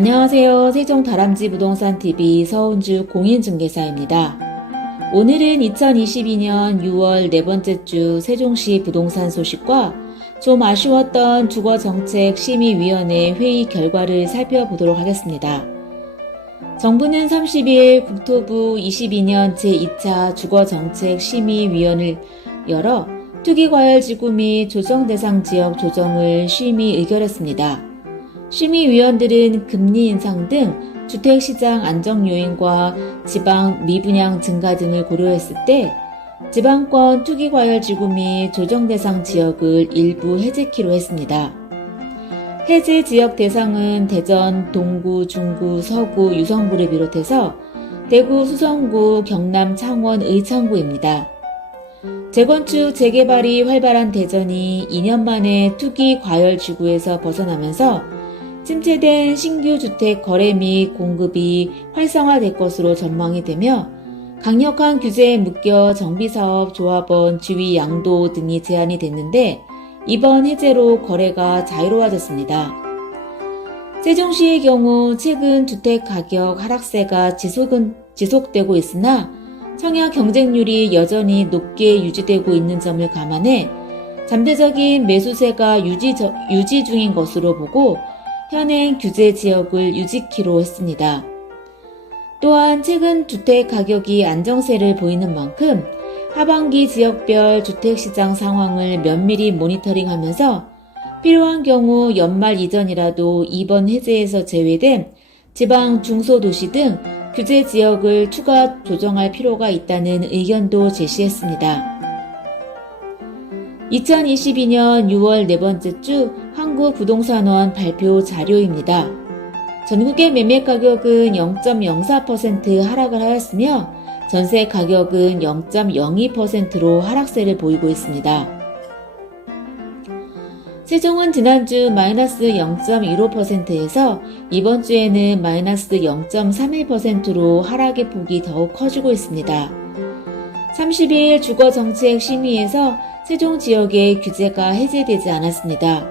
안녕하세요. 세종 다람쥐 부동산 TV 서은주 공인중개사입니다. 오늘은 2022년 6월 네 번째 주 세종시 부동산 소식과 좀 아쉬웠던 주거정책심의위원회 회의 결과를 살펴보도록 하겠습니다. 정부는 30일 국토부 22년 제2차 주거정책심의위원회를 열어 투기과열지구 및 조정대상 지역 조정을 심의 의결했습니다. 심의위원들은 금리 인상 등 주택시장 안정 요인과 지방 미분양 증가 등을 고려했을 때 지방권 투기과열지구 및 조정대상 지역을 일부 해제키로 했습니다. 해제 지역 대상은 대전, 동구, 중구, 서구, 유성구를 비롯해서 대구, 수성구, 경남, 창원, 의창구입니다. 재건축, 재개발이 활발한 대전이 2년 만에 투기과열지구에서 벗어나면서 침체된 신규 주택 거래 및 공급이 활성화될 것으로 전망이 되며 강력한 규제에 묶여 정비사업, 조합원, 지위 양도 등이 제한이 됐는데 이번 해제로 거래가 자유로워졌습니다. 세종시의 경우 최근 주택 가격 하락세가 지속되고 있으나 청약 경쟁률이 여전히 높게 유지되고 있는 점을 감안해 잠재적인 매수세가 유지 중인 것으로 보고 현행 규제 지역을 유지키로 했습니다. 또한 최근 주택 가격이 안정세를 보이는 만큼 하반기 지역별 주택시장 상황을 면밀히 모니터링하면서 필요한 경우 연말 이전이라도 이번 해제에서 제외된 지방 중소도시 등 규제 지역을 추가 조정할 필요가 있다는 의견도 제시했습니다. 2022년 6월 네 번째 주 한국부동산원 발표 자료입니다. 전국의 매매 가격은 0.04% 하락을 하였으며 전세 가격은 0.02%로 하락세를 보이고 있습니다. 세종은 지난주 마이너스 0.15%에서 이번 주에는 마이너스 0.31%로 하락의 폭이 더욱 커지고 있습니다. 30일 주거정책심의에서 세종 지역의 규제가 해제되지 않았습니다.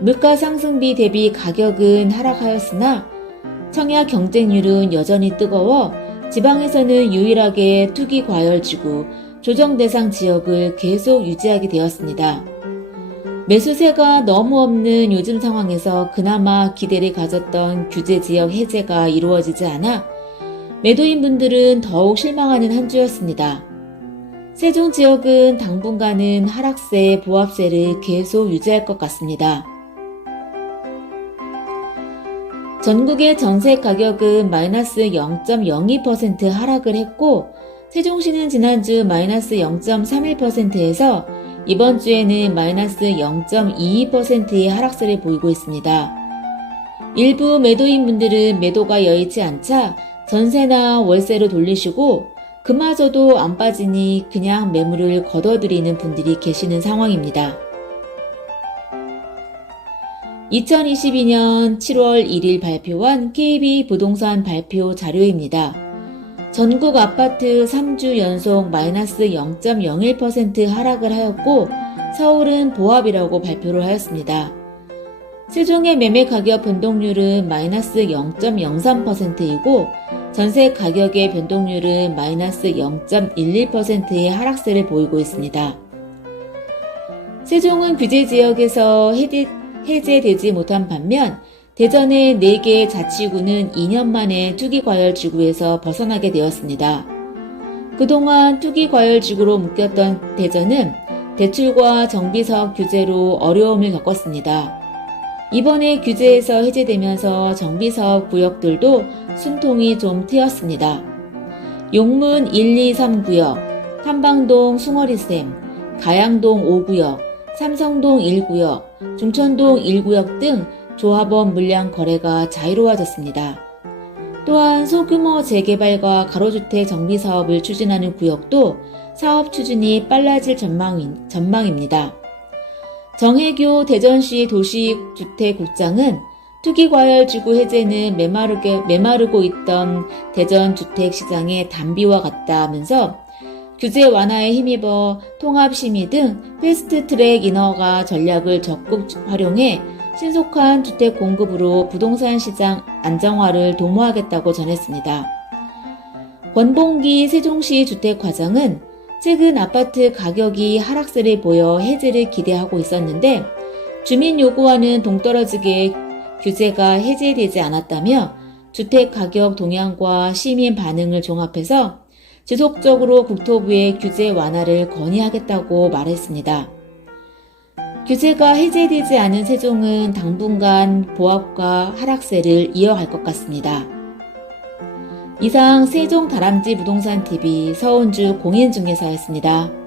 물가 상승비 대비 가격은 하락하였으나 청약 경쟁률은 여전히 뜨거워 지방에서는 유일하게 투기과열지구, 조정대상 지역을 계속 유지하게 되었습니다. 매수세가 너무 없는 요즘 상황에서 그나마 기대를 가졌던 규제지역 해제가 이루어지지 않아 매도인분들은 더욱 실망하는 한 주였습니다. 세종 지역은 당분간은 하락세, 보합세를 계속 유지할 것 같습니다. 전국의 전세 가격은 마이너스 0.02% 하락을 했고 세종시는 지난주 마이너스 0.31%에서 이번 주에는 마이너스 0.22%의 하락세를 보이고 있습니다. 일부 매도인분들은 매도가 여의치 않자 전세나 월세로 돌리시고 그마저도 안 빠지니 그냥 매물을 걷어들이는 분들이 계시는 상황입니다. 2022년 7월 1일 발표한 KB 부동산 발표 자료입니다. 전국 아파트 3주 연속 마이너스 0.01% 하락을 하였고 서울은 보합이라고 발표를 하였습니다. 세종의 매매 가격 변동률은 마이너스 0.03%이고 전세 가격의 변동률은 마이너스 0.11%의 하락세를 보이고 있습니다. 세종은 규제 지역에서 해제되지 못한 반면 대전의 4개 자치구는 2년 만에 투기과열지구에서 벗어나게 되었습니다. 그동안 투기과열지구로 묶였던 대전은 대출과 정비사업 규제로 어려움을 겪었습니다. 이번에 규제에서 해제되면서 정비사업 구역들도 숨통이 좀 트였습니다. 용문 1, 2, 3구역, 탐방동 숭어리샘, 가양동 5구역, 삼성동 1구역, 중천동 1구역 등 조합원 물량 거래가 자유로워졌습니다. 또한 소규모 재개발과 가로주택 정비사업을 추진하는 구역도 사업 추진이 빨라질 전망입니다. 정혜교 대전시 도시주택국장은 투기과열지구 해제는 메마르고 있던 대전 주택시장의 단비와 같다면서 규제 완화에 힘입어 통합심의 등 패스트트랙 인허가 전략을 적극 활용해 신속한 주택 공급으로 부동산 시장 안정화를 도모하겠다고 전했습니다. 권봉기 세종시 주택과장은 최근 아파트 가격이 하락세를 보여 해제를 기대하고 있었는데 주민 요구와는 동떨어지게 규제가 해제되지 않았다며 주택 가격 동향과 시민 반응을 종합해서 지속적으로 국토부에 규제 완화를 건의하겠다고 말했습니다. 규제가 해제되지 않은 세종은 당분간 보합과 하락세를 이어갈 것 같습니다. 이상 세종 다람쥐 부동산 TV 서은주 공인중개사였습니다.